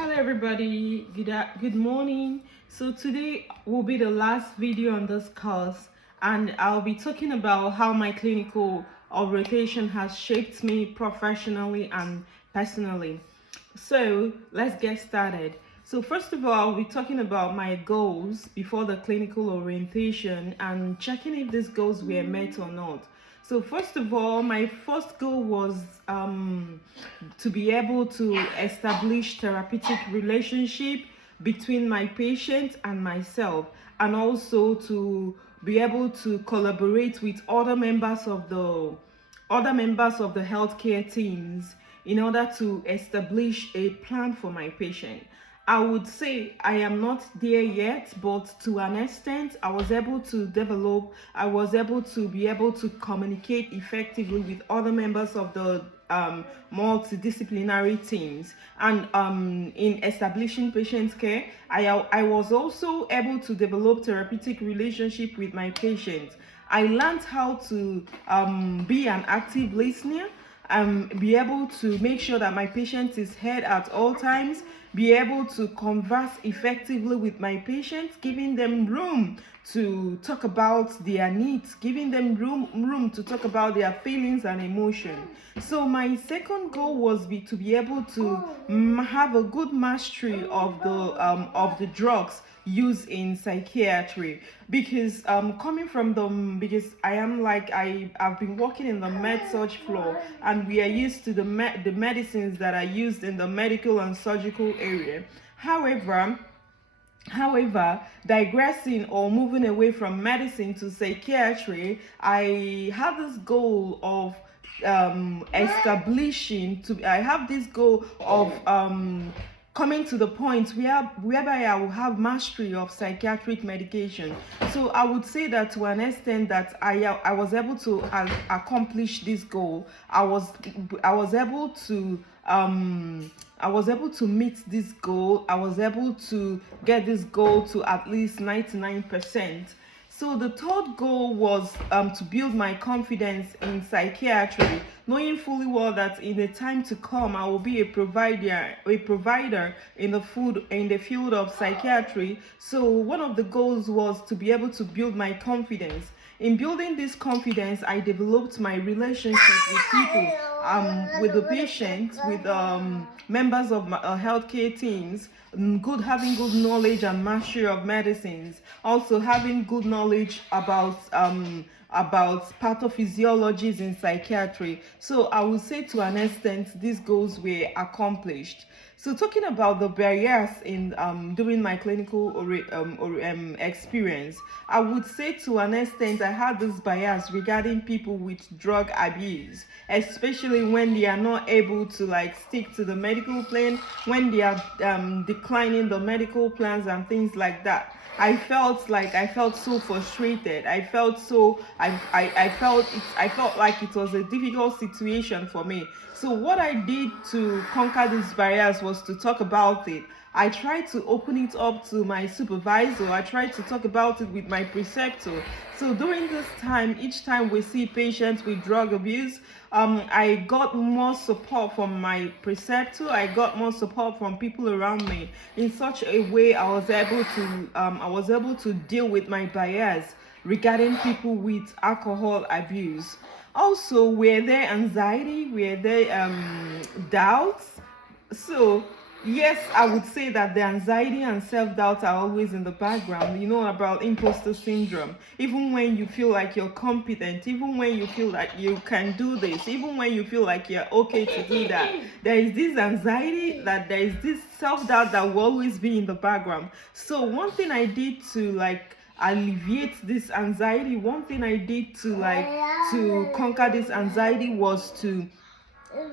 Hello everybody, good morning. So today will be the last video on this course, and I'll be talking about how my clinical orientation has shaped me professionally and personally. So let's get started. So first of all, I'll be talking about my goals before the clinical orientation and checking if these goals were met or not. So first of all, my first goal was to be able to establish therapeutic relationship between my patient and myself, and also to be able to collaborate with other members of the healthcare teams in order to establish a plan for my patient. I would say I am not there yet, but to an extent, I was able to be able to communicate effectively with other members of the multidisciplinary teams. And in establishing patient care, I was also able to develop therapeutic relationship with my patients. I learned how to be an active listener, be able to make sure that my patient is heard at all times, be able to converse effectively with my patients, giving them room to talk about their needs, giving them room to talk about their feelings and emotion. So my second goal was to be able to have a good mastery of the drugs used in psychiatry, because because I've been working in the med surg floor, and we are used to the medicines that are used in the medical and surgical area. However, digressing or moving away from medicine to psychiatry, I have this goal of coming to the point whereby I will have mastery of psychiatric medication. So I would say that to an extent that I was able to accomplish this goal. I was able to meet this goal. I was able to get this goal to at least 99%. So the third goal was to build my confidence in psychiatry, knowing fully well that in the time to come I will be a provider in the field of psychiatry. So one of the goals was to be able to build my confidence. In building this confidence, I developed my relationship with people, with the patients, with members of my healthcare teams, having good knowledge and mastery of medicines, also having good knowledge about pathophysiologies in psychiatry. So I would say to an extent these goals were accomplished. So talking about the barriers in during my clinical experience, I would say to an extent I had this bias regarding people with drug abuse, especially when they are not able to stick to the medical plan, when they are declining the medical plans and things like that. I felt so frustrated. I felt like it was a difficult situation for me. So what I did to conquer these barriers was to talk about it. I tried to open it up to my supervisor. I tried to talk about it with my preceptor. So during this time, each time we see patients with drug abuse, I got more support from my preceptor. I got more support from people around me. In such a way, I was able to deal with my bias regarding people with alcohol abuse. Also, were there anxiety? Were there doubts? So yes, I would say that the anxiety and self-doubt are always in the background. You know about imposter syndrome. Even when you feel like you're competent, even when you feel like you can do this, even when you feel like you're okay to do that, there is this anxiety, that there is this self-doubt that will always be in the background. So one thing I did to alleviate this anxiety, one thing I did to conquer this anxiety was to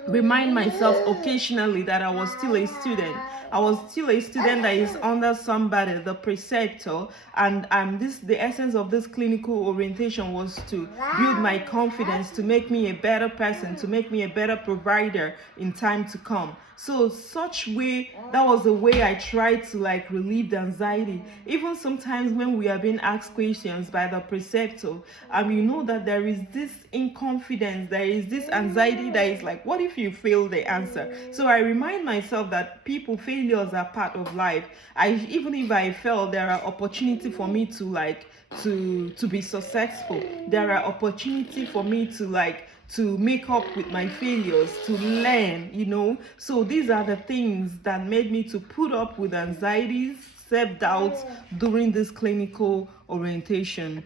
remind myself occasionally that I was still a student. I was still a student that is under somebody, the preceptor, and the essence of this clinical orientation was to build my confidence, to make me a better person, to make me a better provider in time to come. So such way, that was the way I tried to like relieve the anxiety. Even sometimes when we are being asked questions by the preceptor, you know that there is this inconfidence, there is this anxiety that is like, what if you fail the answer? So I remind myself that failures are part of life. Even if I fail, there are opportunity for me to like to be successful. There are opportunity for me to like to make up with my failures, to learn, So these are the things that made me to put up with anxieties, self-doubt during this clinical orientation.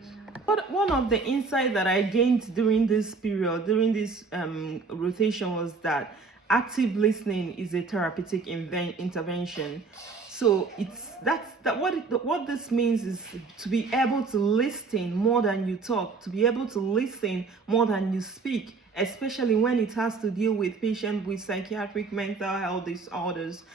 But one of the insights that I gained during this period, during this rotation, was that active listening is a therapeutic intervention. So what this means is to be able to listen more than you talk, to be able to listen more than you speak, especially when it has to deal with patients with psychiatric mental health disorders.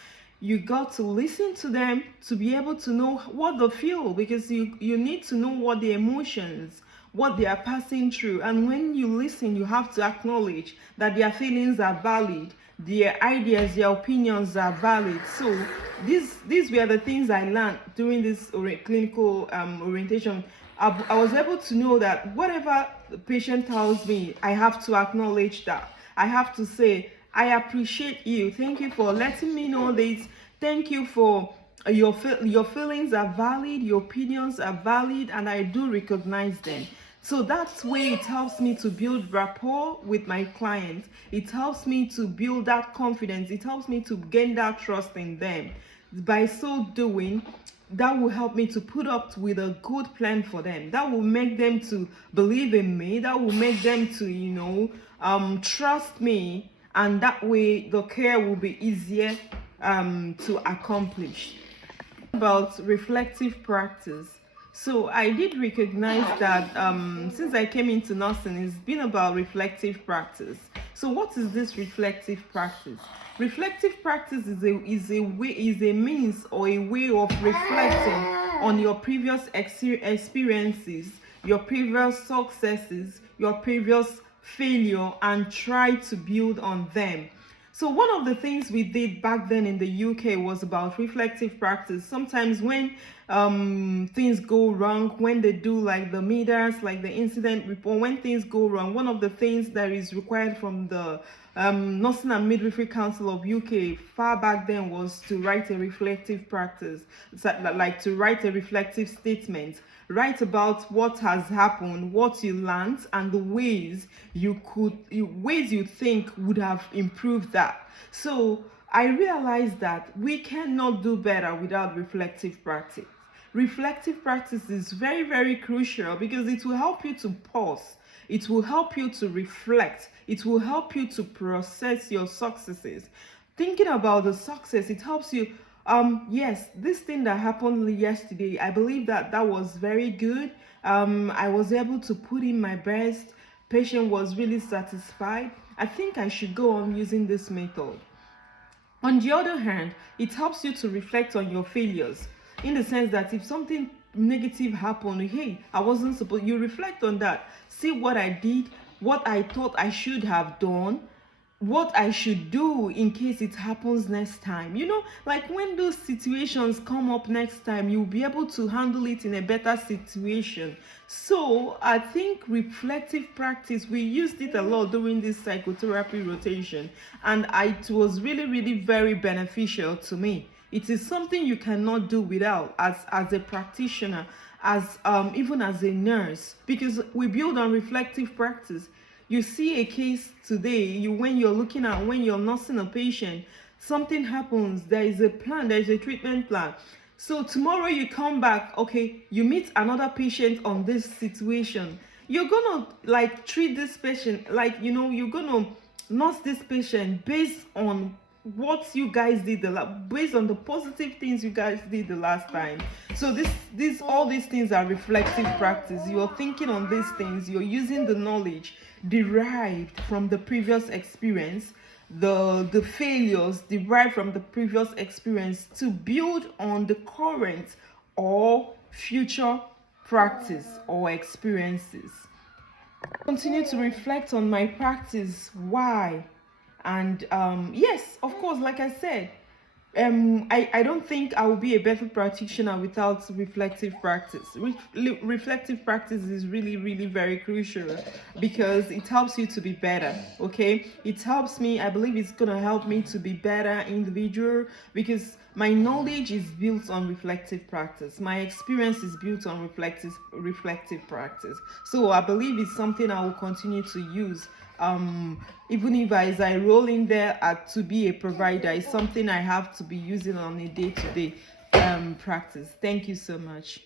You got to listen to them to be able to know what they feel, because you need to know what the emotions, what they are passing through. And when you listen, you have to acknowledge that their feelings are valid, their ideas, their opinions are valid. So these were the things I learned during this clinical orientation. I was able to know that whatever the patient tells me, I have to acknowledge that. I have to say, I appreciate you. Thank you for letting me know this. Thank you for your feelings are valid, your opinions are valid, and I do recognize them. So that's way it helps me to build rapport with my clients. It helps me to build that confidence. It helps me to gain that trust in them. By so doing, that will help me to put up with a good plan for them. That will make them to believe in me. That will make them to, trust me. And that way the care will be easier to accomplish. About reflective practice. So I did recognize that since I came into nursing, it's been about reflective practice. So what is this reflective practice? Reflective practice is a means or a way of reflecting on your previous experiences, your previous successes, your previous failure, and try to build on them. So one of the things we did back then in the UK was about reflective practice. Sometimes when things go wrong, when they do like the MIDAS, like the incident report, when things go wrong, one of the things that is required from the Nursing and Midwifery Council of UK far back then was to write a reflective practice, like to write a reflective statement. Write about what has happened, what you learned, and the ways you think would have improved that. So I realized that we cannot do better without reflective practice. Reflective practice is very, very crucial because it will help you to pause. It will help you to reflect. It will help you to process your successes. Thinking about the success, it helps you. Yes, this thing that happened yesterday, I believe that was very good. I was able to put in my best. Patient was really satisfied. I think I should go on using this method. On the other hand, it helps you to reflect on your failures, in the sense that if something negative happened, hey, I wasn't supposed, you reflect on that, see what I did, what I thought I should have done, what I should do in case it happens next time. Like when those situations come up next time, you'll be able to handle it in a better situation. So I think reflective practice, we used it a lot during this psychotherapy rotation, and it was really, really very beneficial to me. It is something you cannot do without as a practitioner, as even as a nurse, because we build on reflective practice. You see a case today, when you're nursing a patient, something happens, there is a plan, there is a treatment plan. So tomorrow you come back, okay, you meet another patient on this situation. You're gonna like treat this patient, like, you're gonna nurse this patient based on what you guys did based on the positive things you guys did the last time. So all these things are reflective practice. You're thinking on these things, you're using the knowledge derived from the previous experience, the failures derived from the previous experience, to build on the current or future practice or experiences. Continue to reflect on my practice, why, And yes, of course, like I said, I don't think I will be a better practitioner without reflective practice. Reflective practice is really, really very crucial because it helps you to be better. Okay, it helps me. I believe it's gonna help me to be better individual because my knowledge is built on reflective practice. My experience is built on reflective practice. So I believe it's something I will continue to use, even if as I roll in there to be a provider, it's something I have to be using on a day-to-day practice. Thank you so much.